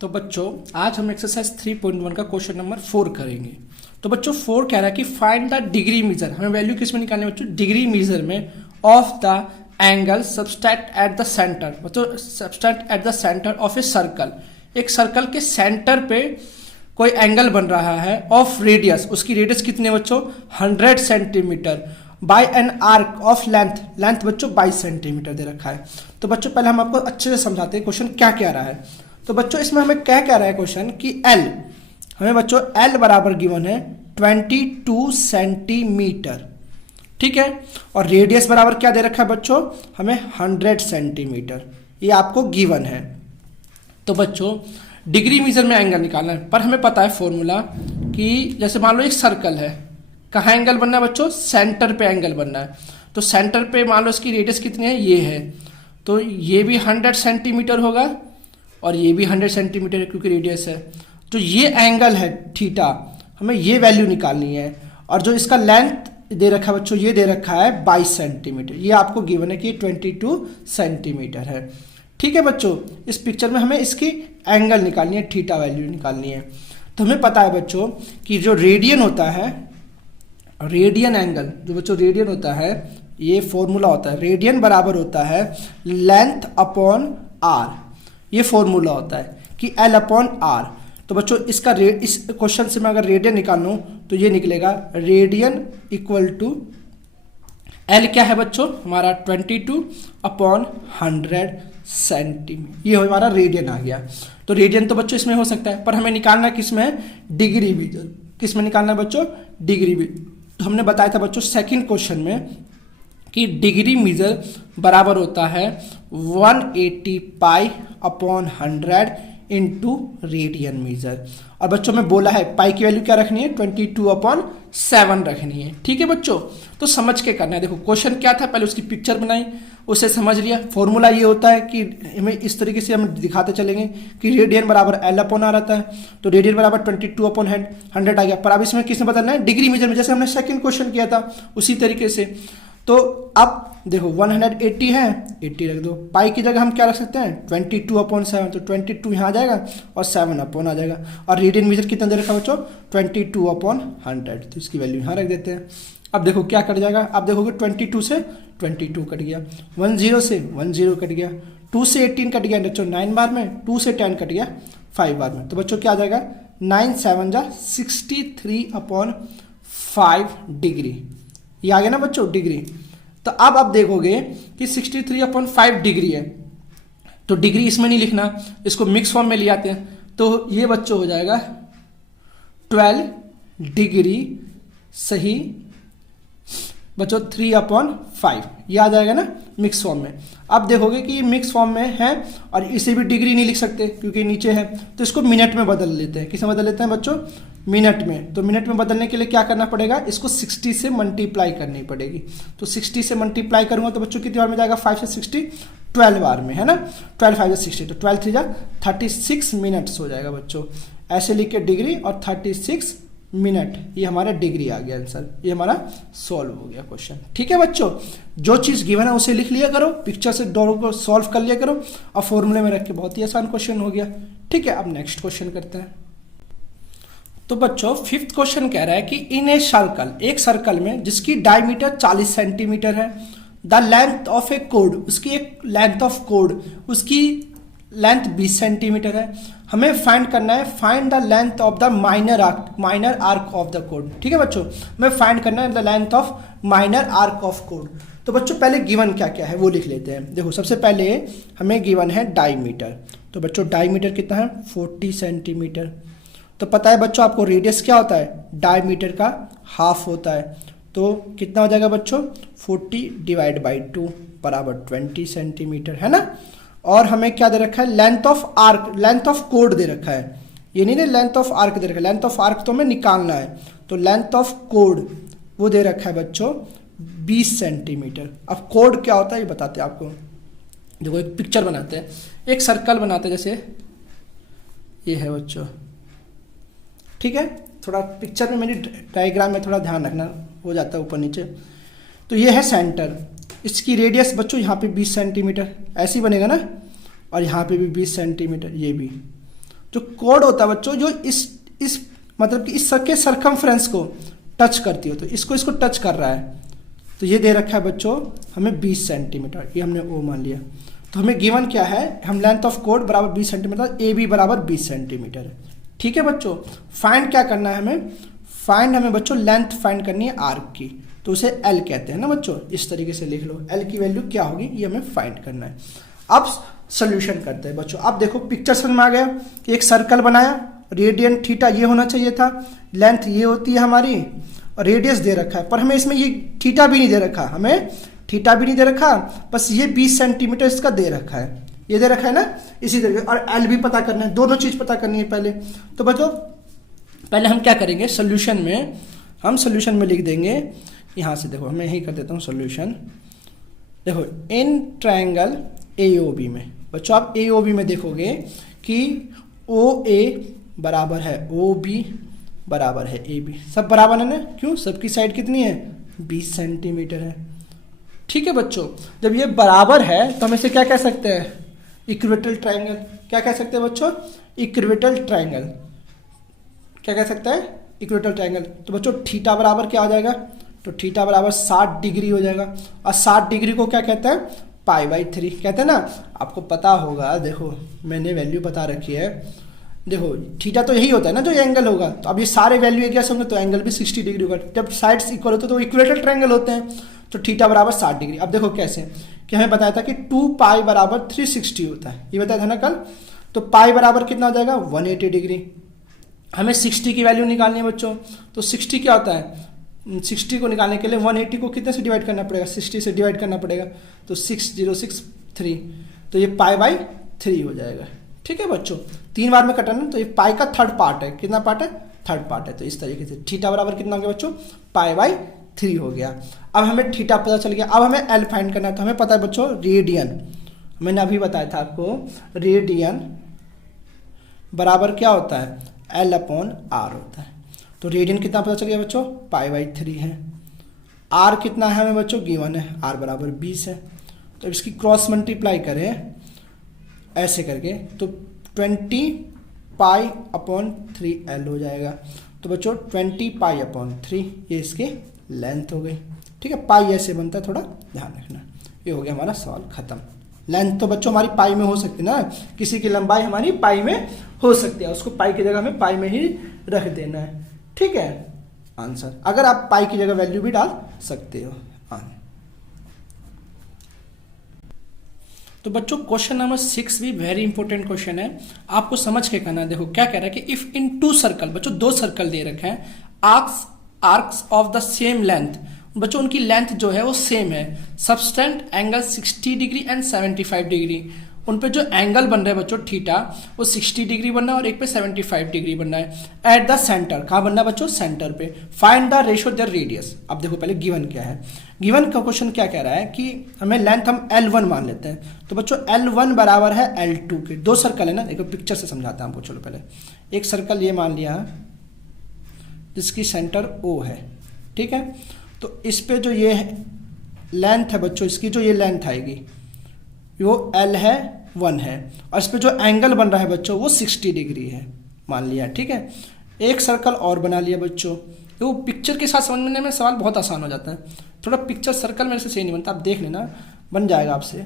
तो बच्चों आज हम एक्सरसाइज 3.1 का क्वेश्चन नंबर 4 करेंगे। तो बच्चों 4 कह रहा है कि फाइंड द डिग्री मेजर। हमें वैल्यू किस में निकालनी है बच्चों? डिग्री मेजर में of the angle subtended at the centre. बच्चों subtended at the centre of a circle, एक सर्कल के सेंटर पे कोई एंगल बन रहा है ऑफ रेडियस। उसकी रेडियस कितनी है बच्चों? 100 centimetre bye an arc of length. Length बच्चों 22 सेंटीमीटर दे रखा है। तो बच्चों पहले हम आपको अच्छे से समझाते हैं क्वेश्चन क्या कह रहा है। तो बच्चों इसमें हमें क्या कह रहा है क्वेश्चन कि L, हमें बच्चों L बराबर गिवन है 22 सेंटीमीटर, ठीक है। और रेडियस बराबर क्या दे रखा है बच्चों? हमें 100 सेंटीमीटर, ये आपको गिवन है। तो बच्चों डिग्री मेजर में एंगल निकालना है, पर हमें पता है फॉर्मूला कि जैसे मान लो एक सर्कल है, कहाँ एंगल बनना है बच्चों? सेंटर पे एंगल बनना है। तो सेंटर पे मान लो इसकी रेडियस कितनी है? ये है, तो ये भी 100 सेंटीमीटर होगा और ये भी 100 सेंटीमीटर है क्योंकि रेडियस है। तो ये एंगल है थीटा, हमें ये वैल्यू निकालनी है। और जो इसका लेंथ दे रखा है बच्चों, ये दे रखा है 22 सेंटीमीटर, ये आपको गिवन है कि 22 सेंटीमीटर है, ठीक है बच्चों। इस पिक्चर में हमें इसकी एंगल निकालनी है, थीटा वैल्यू निकालनी है। तो हमें पता है बच्चों कि जो रेडियन होता है, रेडियन एंगल जो बच्चों रेडियन होता है, ये फॉर्मूला होता है, रेडियन बराबर होता है लेंथ अपॉन आर। ये फॉर्मूला होता है कि L अपॉन आर। तो बच्चों इसका इस क्वेश्चन से मैं अगर रेडियन निकालूं तो ये निकलेगा रेडियन इक्वल टू L क्या है बच्चों? हमारा 22 अपॉन 100 सेंटीमीटर, ये हमारा रेडियन आ गया। तो रेडियन तो बच्चों इसमें हो सकता है, पर हमें निकालना किस में है? Degree major. किस में निकालना है बच्चों? Degree major. तो हमने बताया था बच्चों सेकंड क्वेश्चन में कि डिग्री मेजर बराबर होता है 180 pi upon 100 into radian major. और बच्चों में बोला है पाई की वैल्यू क्या रखनी है? 22 अपॉन 7 रखनी है, ठीक है बच्चों। तो समझ के करना है। देखो क्वेश्चन क्या था, पहले उसकी पिक्चर बनाई, उसे समझ लिया। फॉर्मूला ये होता है कि हमें इस तरीके से हम दिखाते चलेंगे कि रेडियन बराबर L अपॉन आर आता है। तो रेडियन बराबर 22 अपॉन 100 आ गया। पर अब इसमें किसने बदलना है? डिग्री मेजर में, जैसे हमने सेकंड क्वेश्चन किया था उसी तरीके से। तो अब देखो 180 है, 80 रख दो। पाई की जगह हम क्या रख सकते हैं? 22 अपॉन 7, तो 22 यहाँ आ जाएगा और 7 अपॉन आ जाएगा। और रेडियन मेजर कितना दे रखा है बच्चों? 22 अपॉन 100, तो इसकी वैल्यू यहाँ रख देते हैं। अब देखो क्या कट जाएगा, अब देखोगे 22 से 22 कट गया, 10 से 10 कट गया, 2 से 18 कट गया बच्चों 9 बार में, 2 से 10 कट गया 5 बार में। तो बच्चों क्या आ जाएगा? 9 7 जा 63 अपॉन 5 डिग्री, ये आ गया ना बच्चों डिग्री। तो अब आप देखोगे कि 63 अपॉन 5 डिग्री है, तो डिग्री इसमें नहीं लिखना, इसको मिक्स फॉर्म में ले आते हैं। तो ये बच्चों हो जाएगा 12 डिग्री, सही बच्चों 3 अपॉन 5, ये आ जाएगा ना मिक्स फॉर्म में। अब देखोगे कि ये मिक्स फॉर्म में है और इसे भी डिग्री नहीं लिख सकते क्योंकि नीचे है, तो इसको मिनट में बदल लेते हैं। किसमें बदल लेते हैं बच्चों? मिनट में। तो मिनट में बदलने के लिए क्या करना पड़ेगा? इसको 60 से मल्टीप्लाई करनी पड़ेगी। तो 60 से मल्टीप्लाई करूंगा तो बच्चों कितनी बार में जाएगा? 5 से 60 12 बार में, है ना। 12 5 से 60, तो 12 3 जा 36 मिनट्स हो जाएगा बच्चों। ऐसे लिख के डिग्री और 36 मिनट, ये हमारा डिग्री आ गया आंसर। ये हमारा सॉल्व हो गया क्वेश्चन, ठीक है बच्चों। जो चीज गिवन है उसे लिख लिया करो, पिक्चर से दोनों को सॉल्व कर लिया करो और फॉर्मूले में रख के बहुत ही आसान क्वेश्चन हो गया, ठीक है। अब नेक्स्ट क्वेश्चन करते हैं। तो बच्चों फिफ्थ क्वेश्चन कह रहा है कि इन ए सर्कल, एक सर्कल में जिसकी डायमीटर 40 सेंटीमीटर है, the length of A code, उसकी एक लेंथ ऑफ कोड, उसकी लेंथ 20 सेंटीमीटर है। हमें फाइंड करना है, find the length of the minor arc of the code, ठीक है बच्चों। हमें फाइंड करना है the length of minor arc of code. तो बच्चों पहले गिवन क्या क्या है वो लिख लेते हैं। देखो सबसे पहले हमें गिवन है डायमीटर। तो बच्चों डायमीटर कितना है? 40 सेंटीमीटर। तो पता है बच्चों आपको रेडियस क्या होता है? डायमीटर का हाफ होता है। तो कितना हो जाएगा बच्चों? 40 डिवाइड बाई 2 बराबर 20 सेंटीमीटर, है ना। और हमें क्या दे रखा है? Length of arc, length of कोड दे रखा है, ये नहीं है लेंथ ऑफ आर्क दे रखा है। लेंथ ऑफ आर्क तो हमें निकालना है, तो लेंथ ऑफ कोड वो दे रखा है बच्चों 20 सेंटीमीटर। अब कोड क्या होता है ये बताते हैं आपको। देखो एक पिक्चर बनाते हैं, एक सर्कल बनाते हैं, जैसे ये है बच्चों, ठीक है। थोड़ा पिक्चर में, मेरी डायग्राम में थोड़ा ध्यान रखना, हो जाता है ऊपर नीचे। तो ये है सेंटर, इसकी रेडियस बच्चों यहाँ पे 20 सेंटीमीटर ऐसी बनेगा ना, और यहाँ पे भी 20 सेंटीमीटर, ये भी। जो कोड होता है बच्चों, जो इस मतलब कि इस के सरकमफ्रेंस को टच करती हो, तो इसको टच कर रहा है, तो ये दे रखा है बच्चों हमें 20 सेंटीमीटर, ये हमने ओ मान लिया। तो हमें गिवन क्या है, हम लेंथ ऑफ कोड बराबर 20 सेंटीमीटर, ए बी बराबर 20 सेंटीमीटर है। ठीक है बच्चों, फाइंड क्या करना है हमें बच्चों लेंथ फाइंड करनी है आर्क की, तो उसे एल कहते हैं ना बच्चों, इस तरीके से लिख लो, एल की वैल्यू क्या होगी ये हमें फाइंड करना है। अब सोल्यूशन करते हैं बच्चों। अब देखो पिक्चर समझ में आ गया, एक सर्कल बनाया, रेडियन थीटा ये होना चाहिए था, लेंथ ये होती है हमारी, और रेडियस दे रखा है, पर हमें इसमें ये थीटा भी नहीं दे रखा, हमें थीटा भी नहीं दे रखा, बस ये 20 सेंटीमीटर इसका दे रखा है, ये दे रखा है ना, इसी तरीके, और एल भी पता करना है, दोनों चीज पता करनी है पहले। तो बच्चों पहले हम क्या करेंगे, सोल्यूशन में लिख देंगे, यहाँ से देखो मैं यही कर देता हूँ सोल्यूशन। देखो इन ट्रायंगल AOB में बच्चों, आप AOB में देखोगे कि OA बराबर है OB बराबर है AB, सब बराबर है ना, क्यों, सबकी साइड कितनी है 20 सेंटीमीटर है। ठीक है बच्चों, जब ये बराबर है तो हम इसे क्या कह सकते हैं, इक्विलेटरल ट्रायंगल। क्या कह सकते हैं बच्चों, इक्विलेटरल ट्रायंगल, क्या कह सकते हैं, इक्विलेटरल ट्रायंगल। तो बच्चों थीटा बराबर क्या आ जाएगा, तो थीटा बराबर 60 डिग्री हो जाएगा, और 60 डिग्री को क्या कहते हैं, π/3 कहते हैं ना, आपको पता होगा, देखो मैंने वैल्यू बता रखी है, देखो थीटा तो यही होता है ना जो ये एंगल होगा, तो अब ये सारे वैल्यू एक जैसे होंगे तो एंगल भी 60 डिग्री होगा, जब साइड्स इक्वल होते हैं तो इक्विलेटरल ट्रायंगल होते हैं, तो थीटा बराबर 60 डिग्री। अब देखो कैसे, कि हमें बताया था कि 2π बराबर 360 होता है, ये बताया था ना कल, तो पाई बराबर कितना हो जाएगा 180 डिग्री। हमें 60 की वैल्यू निकालनी है बच्चों, तो 60 क्या होता है, 60 को निकालने के लिए 180 को कितने से डिवाइड करना पड़ेगा, 60 से डिवाइड करना पड़ेगा, तो 6063, तो ये π/3 हो जाएगा। ठीक है बच्चों, 3 बार में कटाना, तो ये पाई का थर्ड पार्ट है, कितना पार्ट है, थर्ड पार्ट है, तो इस तरीके से थीटा बराबर कितना हो गया बच्चों, π/3 हो गया। अब हमें थीटा पता चल गया, अब हमें एल फाइंड करना है, तो हमें पता है बच्चों रेडियन, मैंने अभी बताया था आपको, रेडियन बराबर क्या होता है, L/R होता है। तो रेडियन कितना पता चल गया बच्चों, π/3 है। R कितना है हमें बच्चों, गिवन है, R बराबर 20 है। तो इसकी क्रॉस मल्टीप्लाई करें ऐसे करके, तो 20π/3L हो जाएगा। तो बच्चों 20π/3 ये इसकी लेंथ हो गई। ठीक है, पाई ऐसे बनता है, थोड़ा ध्यान रखना। ये हो गया हमारा सवाल खत्म। लेंथ तो बच्चों हमारी पाई में हो सकती है ना, किसी की लंबाई हमारी पाई में हो सकती है, उसको पाई की जगह हमें पाई में ही रख देना है। ठीक है, आंसर, अगर आप पाई की जगह वैल्यू भी डाल सकते हो। तो बच्चों क्वेश्चन नंबर 6 भी वेरी इंपॉर्टेंट क्वेश्चन है, आपको समझ के करना है। देखो क्या कह रहा है कि इफ इन 2 सर्कल, बच्चों 2 सर्कल दे रखे हैं, arcs of the same length, बच्चों उनकी लेंथ जो है वो सेम है, subtend angle 60 degree and 75 degree, उन पे जो एंगल बन रहा है बच्चों थीटा, वो 60 डिग्री बन रहा है और एक पे 75 डिग्री बन रहा है। एट द सेंटर, कहाँ बन रहा है बच्चों, सेंटर पे। Find the ratio there radius. अब देखो पहले गिवन क्या है, गिवन का क्वेश्चन क्या कह रहा है कि हमें लेंथ हम L1 मान लेते हैं, तो बच्चों L1 बराबर है L2 के। 2 सर्कल है ना, देखो पिक्चर से समझाता हूँ आपको। चलो पहले एक सर्कल ये मान लिया जिसकी सेंटर O है, ठीक है, तो इस पे जो ये लेंथ है बच्चों, इसकी जो ये लेंथ आएगी वो L है 1 है, और इस पे जो एंगल बन रहा है बच्चों वो 60 डिग्री है, मान लिया। ठीक है, एक सर्कल और बना लिया बच्चों। तो पिक्चर के साथ समझने में सवाल बहुत आसान हो जाता है, थोड़ा पिक्चर सर्कल मेरे से सही नहीं बनता, आप देख लेना, बन जाएगा आपसे।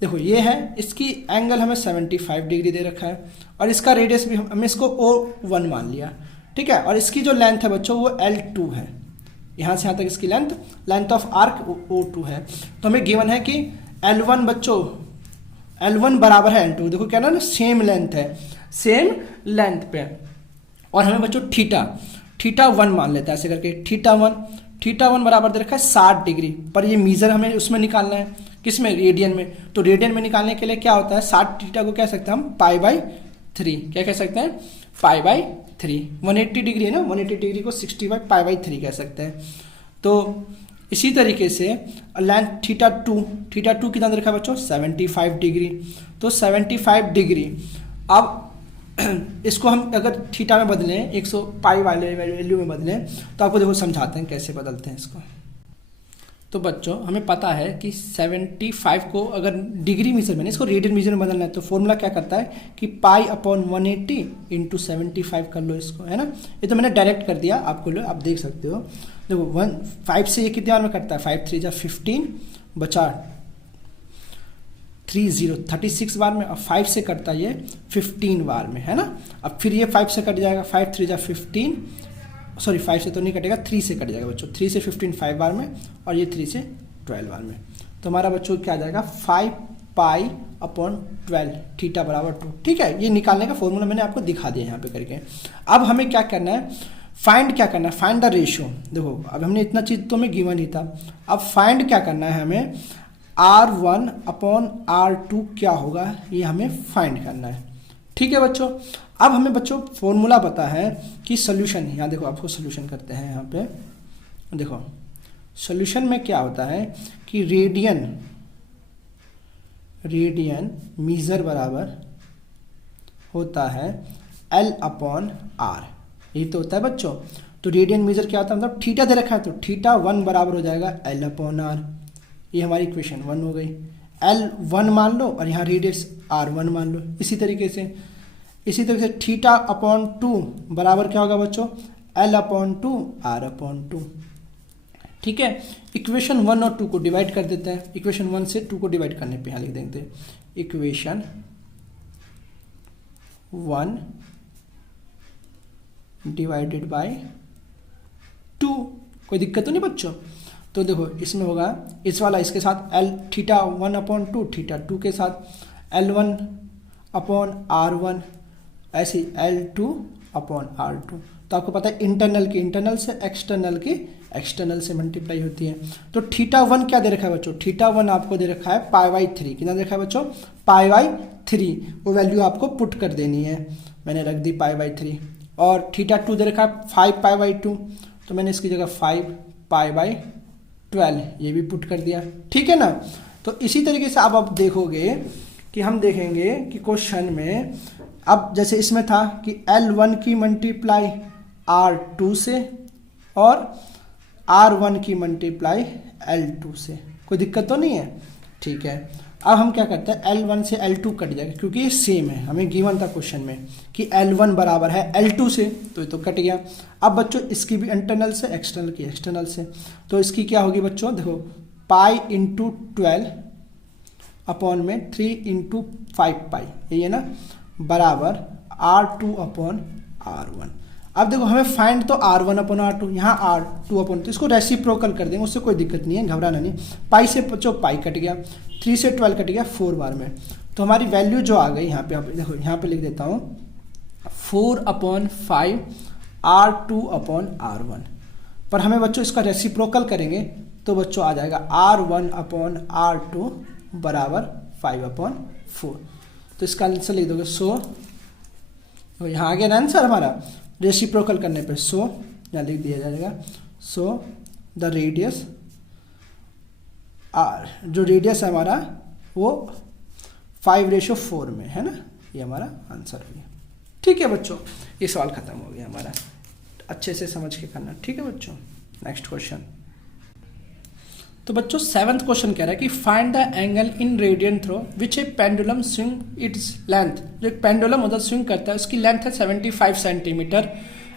देखो ये है, इसकी एंगल हमें 75 डिग्री दे रखा है, और इसका रेडियस भी हमें इसको O1 मान लिया। ठीक है, और इसकी जो लेंथ है बच्चों वो L2 है, यहाँ से यहाँ तक इसकी लेंथ ऑफ आर्क O2 है। तो हमें गिवन है कि L1 बच्चों, L1 बराबर है L2, देखो क्या ना, सेम लेंथ है, सेम लेंथ पे, और हमें बच्चों थीटा 1 मान लेता है ऐसे करके। थीटा 1 बराबर दे रखा है 60 डिग्री, पर ये मीजर हमें उसमें निकालना है, किसमें, रेडियन में। तो रेडियन में निकालने के लिए क्या होता है, 60 थीटा को कह सकते हैं हम π/3, क्या कह सकते हैं, π/3। 180 डिग्री है ना, 180 डिग्री को 60/π/3 कह सकते हैं। तो इसी तरीके से लेंथ थीटा 2 कितना दे रखा है बच्चों, 75 डिग्री। तो 75 डिग्री, अब इसको हम अगर थीटा में बदलें, 100 पाई वाले वैल्यू में बदलें, तो आपको देखो समझाते हैं कैसे बदलते हैं इसको। तो बच्चों हमें पता है कि 75 को अगर डिग्री मीजर में इसको रेडियन मीजर में बदलना है तो फॉर्मूला क्या करता है कि पाई अपॉन 180 इंटू 75 कर लो इसको, है ना। ये तो मैंने डायरेक्ट कर दिया, आपको लो आप देख सकते हो। देखो 5 से ये कितने बार में कटता है, 5 3 जा 15 बचा 36 बार में, और 5 से कटता है ये 15 बार में, है ना। अब फिर ये 5 से कट जाएगा, 5 3 जा 15, सॉरी 5 से तो नहीं कटेगा, 3 से कट जाएगा बच्चों, 3 से 15 5 बार में, और ये 3 से 12 बार में। तो हमारा बच्चों क्या आ जाएगा 5 पाई अपॉन 12 थीटा बराबर 2। ठीक है, ये निकालने का फॉर्मूला मैंने आपको दिखा दिया यहाँ पे करके। अब हमें क्या करना है, फाइंड क्या करना है, फाइंड द रेशियो। देखो अब हमने इतना चीज तो हमें गिवन ही था, अब फाइंड क्या करना है हमें, R1 अपॉन R2 क्या होगा ये हमें फाइंड करना है। ठीक है बच्चों, अब हमें बच्चों फॉर्मूला पता है कि सोल्यूशन, यहाँ देखो आपको सोल्यूशन करते हैं, यहाँ पे देखो सोल्यूशन में क्या होता है कि रेडियन मीजर बराबर होता है L अपॉन R, यही तो होता है बच्चों। तो रेडियन मीजर क्या होता है, मतलब थीटा दे रखा है तो थीटा 1 बराबर हो जाएगा L अपॉन R, ये हमारी इक्वेशन 1 हो गई। L1 मान लो और यहाँ रेडियस R1 मान लो। इसी तरीके से थीटा अपॉन 2 बराबर क्या होगा बच्चों, L अपॉन 2 R अपॉन 2। ठीक है, इक्वेशन 1 और 2 को डिवाइड कर देते हैं। इक्वेशन 1 से 2 को डिवाइड करने पे यहाँ लिख देते हैं इक्वेशन 1 डिवाइडेड बाय 2। कोई दिक्कत तो नहीं बच्चों। तो देखो इसमें होगा इस वाला इसके साथ L थीटा 1 अपॉन 2, थीटा 2 के साथ L1 अपॉन R1, ऐसे L2 अपॉन R2। तो आपको पता है इंटरनल की इंटरनल से, एक्सटर्नल की एक्सटर्नल से मल्टीप्लाई होती है। तो थीटा 1 क्या दे रखा है बच्चों, थीटा 1 आपको दे रखा है π/3। कितना दे रखा है बच्चों, π/3। वो वैल्यू आपको पुट कर देनी है, मैंने रख दी π/3। और थीटा 2 दे रखा है 5π/2, तो मैंने इसकी जगह 5π/12 ये भी पुट कर दिया। ठीक है ना। तो इसी तरीके से अब आप देखोगे कि हम देखेंगे कि क्वेश्चन में अब जैसे इसमें था कि L1 की मल्टीप्लाई R2 से और R1 की मल्टीप्लाई L2 से, कोई दिक्कत तो नहीं है। ठीक है, अब हम क्या करते हैं, L1 से L2 कट जाएगा क्योंकि ये सेम है, हमें गिवन था क्वेश्चन में कि L1 बराबर है L2 से, तो ये तो कट गया। अब बच्चों इसकी भी इंटरनल से, एक्सटर्नल की एक्सटर्नल से, तो इसकी क्या होगी बच्चों, देखो पाई इंटू 12 अपॉन में 3 इंटू 5π, यही है ना, बराबर R2 अपॉन R1। अब देखो हमें फाइंड तो R1 अपॉन R2, यहाँ R2 अपॉन, तो इसको रेसिप्रोकल कर देंगे, उससे कोई दिक्कत नहीं है, घबराना नहीं। पाई से बच्चों पाई कट गया, 3 से 12 कट गया 4 बार में, तो हमारी वैल्यू जो आ गई यहाँ पे, देखो यहाँ पे लिख देता हूँ 4/5 R2 अपॉन R1। पर हमें बच्चों इसका रेसिप्रोकल करेंगे तो बच्चों आ जाएगा R1 अपॉन R2 बराबर 5/4। तो इसका आंसर लिख दोगे 100, तो यहाँ आ गया ना आंसर हमारा, रेसिप्रोकल करने पे 100 यहाँ लिख दिया जाएगा। सो द रेडियस R, जो रेडियस है हमारा वो 5/4 में है ना, ये हमारा आंसर हो गया। ठीक है बच्चों, ये सवाल खत्म हो गया हमारा, अच्छे से समझ के करना। ठीक है बच्चों, नेक्स्ट क्वेश्चन। तो बच्चों 7th क्वेश्चन कह रहा है कि find the angle in radian through which A pendulum swing its length. जो एक पेंडुलम उधर स्विंग करता है उसकी लेंथ है 75 centimetre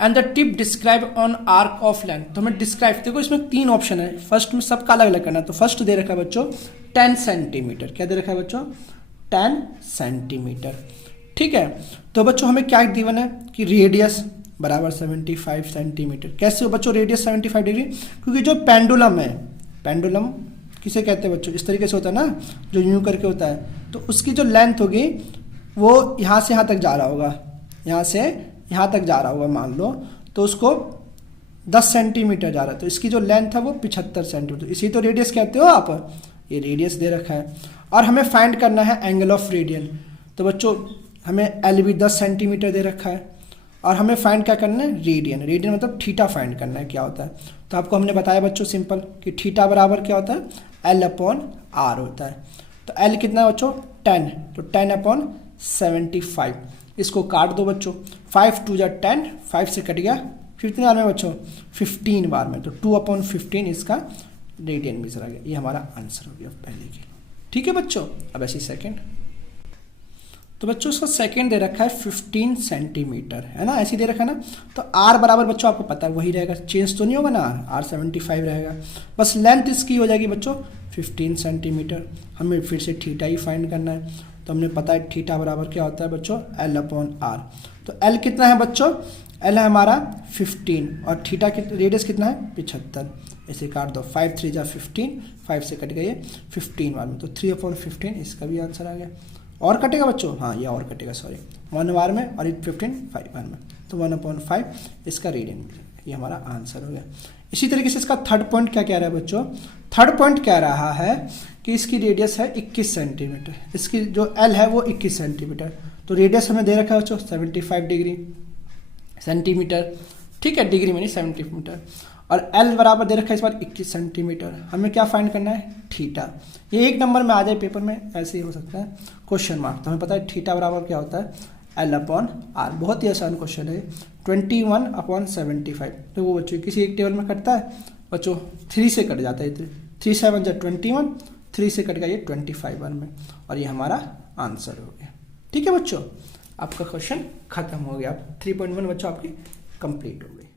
and the tip describe on arc of length. तो हमें डिस्क्राइब, देखो इसमें 3 ऑप्शन है, फर्स्ट में सबका अलग अलग करना है। तो फर्स्ट दे रखा है बच्चों 10 सेंटीमीटर, क्या दे रखा है बच्चों 10 सेंटीमीटर। ठीक है, तो बच्चों हमें क्या गिवन है कि रेडियस बराबर 75 सेंटीमीटर। कैसे हो बच्चों रेडियस 75 डिग्री, क्योंकि जो पेंडुलम है, पेंडुलम किसे कहते हैं बच्चों, इस तरीके से होता है ना, जो यूं करके होता है, तो उसकी जो लेंथ होगी वो यहाँ से यहाँ तक जा रहा होगा, यहाँ से यहाँ तक जा रहा होगा मान लो, तो उसको 10 सेंटीमीटर जा रहा है, तो इसकी जो लेंथ है वो 75 सेंटीमीटर, इसी तो रेडियस कहते हो आप, ये रेडियस दे रखा है। और हमें फाइंड करना है एंगल ऑफ रेडियन। तो बच्चों हमें एल भी 10 सेंटीमीटर दे रखा है और हमें फाइंड क्या करना है, रेडियन। रेडियन मतलब थीटा फाइंड करना है क्या होता है। तो आपको हमने बताया बच्चों सिंपल कि थीटा बराबर क्या होता है, L अपॉन R होता है। तो L कितना है बच्चों 10, तो 10 अपॉन 75, इसको काट दो बच्चों, 5 2 जा 10, 5 से कट गया, फिर कितनी बार में बच्चों 15 बार में, तो 2 अपॉन 15 इसका रेडियन मीजर आ गया। ये हमारा आंसर हो गया पहले के। ठीक है बच्चों, अब ऐसे सेकंड। तो बच्चों उसका सेकंड दे रखा है 15 सेंटीमीटर, है ना, ऐसे दे रखा है ना। तो आर बराबर बच्चों आपको पता है वही रहेगा, चेंज तो नहीं होगा ना, आर 75 रहेगा। बस लेंथ इसकी हो जाएगी बच्चों 15 सेंटीमीटर। हमें फिर से थीटा ही फाइंड करना है, तो हमने पता है थीटा बराबर क्या होता है बच्चों, L/R। तो L कितना है बच्चों, L है हमारा 15 और थीटा की रेडियस कितना है 75। ऐसे काट दो, 5 3 जा 15, 5 से कट गए 15 वार में, तो 3/15 इसका भी आंसर आ गया। और कटेगा बच्चों, हाँ ये और कटेगा, सॉरी 1 वार में और 15 5 वार में, तो 1/5 इसका रेडियन, ये हमारा आंसर हो गया। इसी तरीके से इसका थर्ड पॉइंट क्या कह रहा है बच्चों, थर्ड पॉइंट कह रहा है कि इसकी रेडियस है 21 सेंटीमीटर, इसकी जो L है वो 21 सेंटीमीटर, तो रेडियस हमें दे रखा है बच्चों 75 डिग्री सेंटीमीटर, ठीक है, डिग्री में नहीं सेंटीमीटर, और L बराबर दे रखा है इस बार 21 सेंटीमीटर। हमें क्या फाइंड करना है, थीटा। ये एक नंबर में आ जाए पेपर में, ऐसे ही हो सकता है क्वेश्चन मार्क। तो हमें पता है थीटा बराबर क्या होता है, L/R। बहुत ही आसान क्वेश्चन है, 21/75। तो वो बच्चों किसी एक टेबल में कटता है बच्चों, 3 से कट जाता है, 3 7 जा 21, 3 से कट गया ये 25 1 में, और ये हमारा आंसर हो गया। ठीक है बच्चों, आपका क्वेश्चन खत्म हो गया। 3.1 बच्चों आपकी कंप्लीट हो गई।